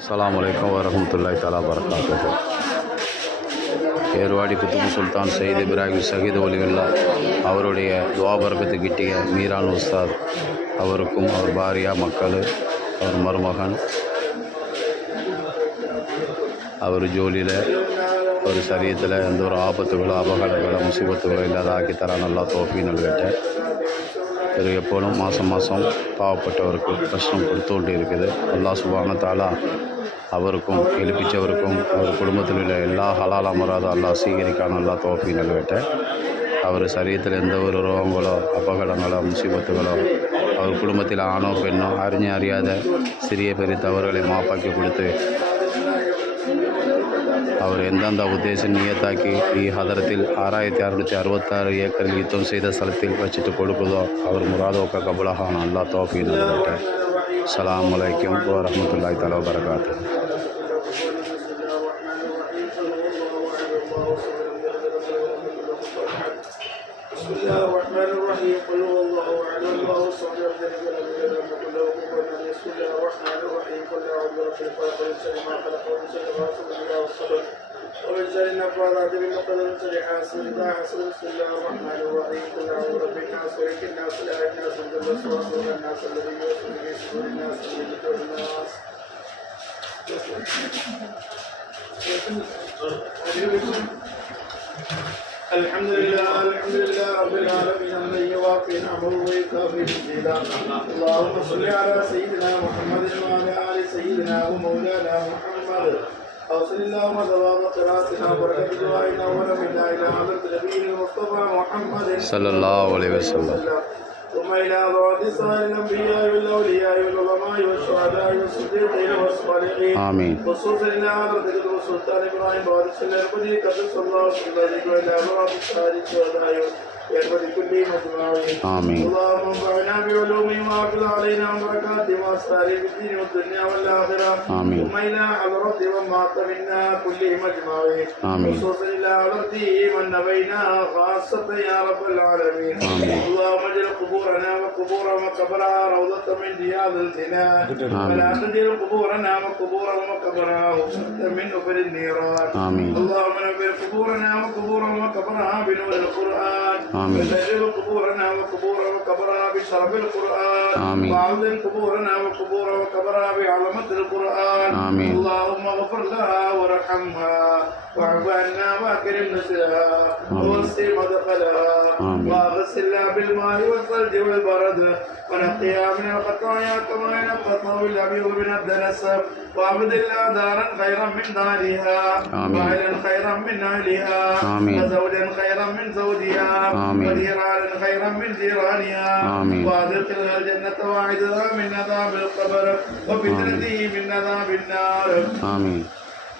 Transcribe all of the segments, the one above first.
അസ്സലാമു അലൈക്കും വറഹ്മത്തുള്ളാഹി തആല വബറകാതുഹു. ഏർവാടി കുത്തുബ് സുൽത്താൻ സയ്യിദ് ഇബ്രാഹിം സഹീദ് വലിയുള്ള അവരുடைய ദുആ ബർക്കത്ത് കിട്ടിയ മീരാൻ ഉസ്താദ് അവർക്കും അവർ ഭാര്യ മക്കൾ അവർ മരുമകൻ അവർ ജോലിയിലെ ഒരു ശരീരത്തിലെ എന്തോരം ആപത്തുകൾ അപകടങ്ങൾ മുസീബത്തുകൾ ഇല്ലാതാക്കി തരാനുള്ള തോഫീ നൽകട്ടെ. ഇത് എപ്പോഴും മാസം മാസം പാവപ്പെട്ടവർക്ക് പ്രശ്നം കൊടുത്തുകൊണ്ടിരിക്കുന്നത്. അല്ലാഹു സുബ്ഹാനഹു തആല അവർക്കും ഏൽപ്പിച്ചവർക്കും അവർ കുടുംബത്തിലുള്ള എല്ലാ ഹലാൽ അമറാദും അല്ലാഹ് സ്വീകരിക്കാനുള്ള തോഫീ നൽകട്ടെ. അവർ ശരീരത്തിൽ എന്തോരു രോഗങ്ങളോ അപകടങ്ങളോ മുസീബത്തുകളോ അവർ കുടുംബത്തിൽ ആണോ പെണ്ണോ അറിയാതെ ചെറിയ പെரிய തവറുകളെ മാപ്പാക്കി കൊടുത്ത് അവർ എന്തെന്താ ഉദ്ദേശം നിയത്താക്കി ഈ ഹദറത്തിൽ 6666 ഏക്കറിൽ യുദ്ധം ചെയ്ത സ്ഥലത്തിൽ വെച്ചിട്ട് കൊടുക്കുന്നതോ അവർ മുറാദൊക്കെ കബൂലാണ്. അല്ലാഹ് തൗഫീഖ് നൽകട്ടെ. അസ്സലാമു അലൈക്കും വറഹ്മത്തുള്ളാഹി തആല വബറകാതുഹു. بسم الله الرحمن الرحيم قل هو الله احد الله الصمد لم يلد ولم يولد ولم يكن له كفوا احد. بسم الله الرحمن الرحيم قل اعوذ برب الفلق من شر ما خلق ومن شر غاسق اذا وقب ومن شر النفاثات في العقد ومن شر حاسد اذا حسد. بسم الله الرحمن الرحيم قل اعوذ برب الناس ملك الناس اله الناس من شر الوسواس الناس الذي يوسوس في صدور الناس من شر الناس. الحمد لله رب العالمين الذي يوافي نعمه ويكافي مزيدا. اللهم صل على سيدنا محمد وعلى ال سيدنا ومولانا محمد. اوصل اللهم ثواب قراءتنا وبركه دعائنا ونبينا الى حضره نبينا المصطفى محمد صلى الله عليه وسلم ثم الى ضرورة سائر الانبياء والاولياء والعلماء والشهداء والصديقين والصالحين. آمين. خصوصا الى حضرة السلطان ابراهيم بارك الله قدس الله سبحانه والى ضرورة سائر الشهداء يرفع كل مجمعين. آمين. اللهم انفعنا بعلومهم وافض علينا بركاتهم واستعلي بالدين والدنيا والاخره. آمين. ثم الى حضرة ومات منا كلهم اجمعين. آمين. خصوصا الى حضرة من نبينا خاصة يا رب العالمين. آمين. اللهم اجعل قبورنا وقبور مقبرها روضة من رياض الجنان. ولا تجعل قبورنا وقبور مقبرها وفرة من نفر النيران. آمين. اللهم نبر قبورنا وقبور مقبرها بنور القرآن. آمين. وسجل قبورنا وقبور وقبرها بشرف القرآن. آمين. وعظم قبورنا وقبور وقبرها بعظمة القرآن. آمين. اللهم اغفر لها وارحمها واعف عنا واكرم نسلها ووسع مدخلها واغسلها بالماء والثلج والبرد ونقيها من الخطايا كما ينقى الثوب الابيض من الدنس وابدلها دارا خيرا من دارها واهلا خيرا من اهلها وزوجا خيرا من زوجها وجيرانا خيرا من جيرانها وادخلها الجنة واعذها من عذاب القبر وفتنته من عذاب النار. آمين.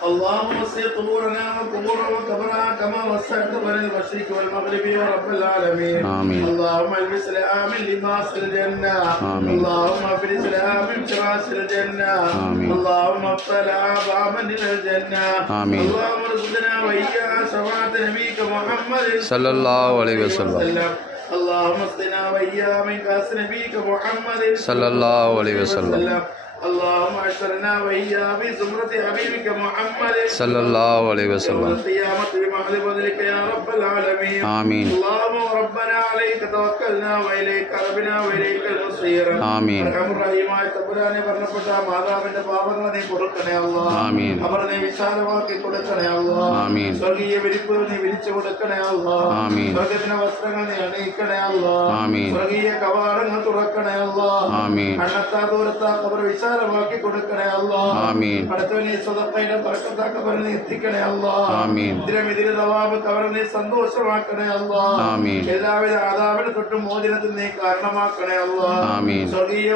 اللهم وسع قبورنا وقبور وقبرها كما وسعت بين المشرق والمغرب يا رب العالمين. آمين. اللهم البس لها من لباس الجنة. آمين. اللهم افرز لها من فراش الجنة. آمين. اللهم افتح لها بابا الى الجنة. آمين. اللهم ارزقنا واياها شفاعة نبيك محمد صلى الله عليه وسلم. اللهم اسقنا واياها من كاس نبيك محمد صلى الله عليه وسلم. اللهم اشرنا واياها في زمرة حبيبك محمد صلى الله عليه يوم وسلم. القيامة بمحض فضلك يا رب العالمين. آمين. اللهم ربنا عليك توكلنا واليك ربنا واليك المصير. آمين. അർഹമ റഹീമായ തമ്പുരാനെ ബന്ധപ്പെട്ട മാതാവിന്റെ പാപങ്ങൾ നീ കൊടുക്കണേ അല്ലാഹ്. ആമീൻ. അവർ നീ വിശാലമാക്കി കൊടുക്കണേ അല്ലാഹ്. ആമീൻ. സ്വർഗീയ വിരിപ്പ് നീ വിരിച്ചു കൊടുക്കണേ അല്ലാഹ്. ആമീൻ. സ്വർഗത്തിന്റെ വസ്ത്രങ്ങൾ നീ അണിയിക്കണേ അല്ലാഹ്. ആമീൻ. സ്വർഗീയ കവാടങ്ങൾ തുറക്കണേ അല്ലാഹ്. ആമീൻ. അണ്ണത്താ ദൂരത്താ ഖബർ വിശാലമാക്കി കൊടുക്കണേ അല്ലാഹ്. ആമീൻ. പടച്ചവനെ സദഖയുടെ ബർക്കത്താ ഖബറിനെ എത്തിക്കണേ അല്ലാഹ്. ആമീൻ. ഇതിലെ തവാബ് ഖബറിനെ സന്തോഷമാക്കണേ അല്ലാഹ്. ആമീൻ. എല്ലാവിധ ആദാബിനെ തൊട്ട് മോചനത്തിന് നീ കാരണമാക്കണേ അല്ലാഹ്. ആമീൻ. സ്വർഗീയ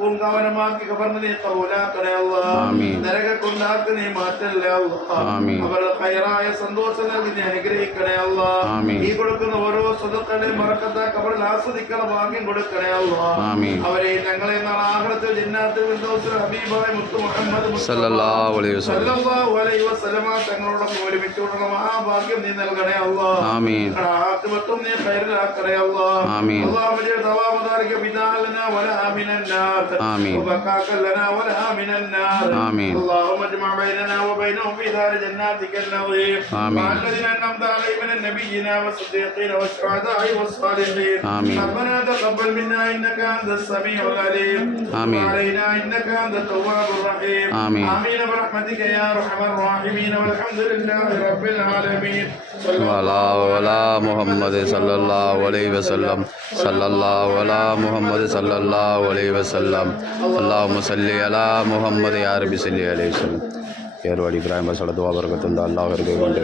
പൂങ്കാവനമാക്കി ഖബറിനെ കബൂലാക്കണേ അല്ലാഹ്. ആമീൻ. നരക കൊണ്ടാക്കി നീ മാറ്റല്ലേ അല്ലാഹ്. ആമീൻ. അവരുടെ ഖൈറായ സന്തോഷം നൽകി നീ അനുഗ്രഹിക്കണേ അല്ലാഹ്. ആമീൻ. ഈ കൊടുക്കുന്ന ഓരോ സ്വതക്കളുടെയും ബർക്കത്താ ഖബറിൽ ആസ്വദിക്കുന്ന ഭാഗ്യം കൊടുക്കണേ അല്ലാഹ്. ആമീൻ. അവരെ ഞങ്ങളെ നാളെ ആഖിറത്തിൽ ജന്നാത്തുൽ ജന്നാത്തുൽ ഫിർദൗസിൽ ഹബീബായ മുത്ത് മുഹമ്മദ് മുസ്തഫ സല്ലല്ലാഹു അലൈഹി വസല്ലം സല്ലല്ലാഹു അലൈഹി വസല്ലമ തങ്ങളോടൊപ്പം ഒരുമിച്ചുകൊണ്ടുള്ള മഹാഭാഗ്യം നീ നൽകണേ അല്ലാഹ്. ആമീൻ ആഖിബത്തും നീ ഖൈറിലാക്കണേ അല്ലാഹ്. ആമീൻ اللهم اجعل ثواب ذلك بداء لنا ولا من النار آمين. وبقاك لنا ولا من النار آمين. اللهم اجمع بيننا وبينهم في دار جناتك النظيم آمين. مع الذين انعمت عليهم من النبيين والصديقين والشهداء والصالحين آمين. ربنا تقبل منا انك انت السميع العليم آمين. وعلينا انك انت التواب الرحيم آمين. آمين برحمتك يا ارحم الراحمين والحمد لله رب العالمين ولا محمد सल्लल्लाहु अलैहि वसल्लम सल्लल्लाहु अला मुहम्मद सल्लल्लाहु अलैहि वसल्लम अल्लाहुम्म सल्लि अला मुहम्मद या रब्बി സല്ലി അലൈഹി വസല്ലം. ഏർവാടി ഇബ്രാഹിം ബസയുടെ ദുആ ബർക്കത്തുണ്ട്. അല്ലാഹുവിനെ കൊണ്ട്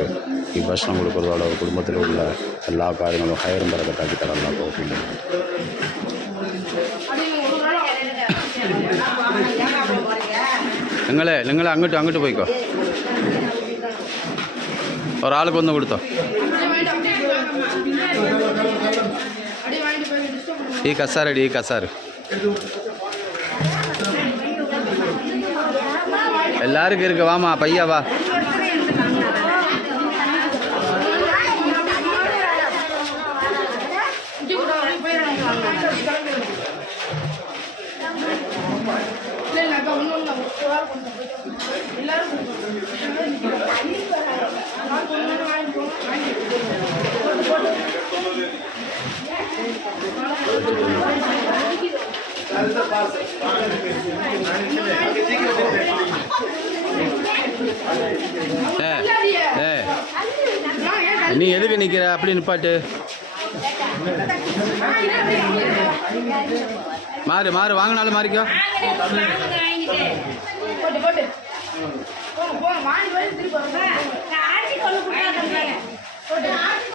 ഈ ഭക്ഷണം കൊടുക്കുന്നതോടെ കുടുംബത്തിലുള്ള എല്ലാ കാര്യങ്ങളും ഹൈറും ബർക്കത്താക്കി തരാൻ അല്ലാഹു തൗഫീഖ് നൽകട്ടെ. നിങ്ങൾ അങ്ങോട്ട് പോയിക്കോ. ഒരാൾക്ക് ഒന്ന് കൊടുത്തോ. ഈ കസാരടി ഈ കസാര എല്ലാരും കയറിക്ക. വാമാ പയ്യ വാ. நீ எதுக்கு நிற்கிற? அப்படி நிப்பாட்டு. மாறு வாங்கினாலும் மாறிக்கோ.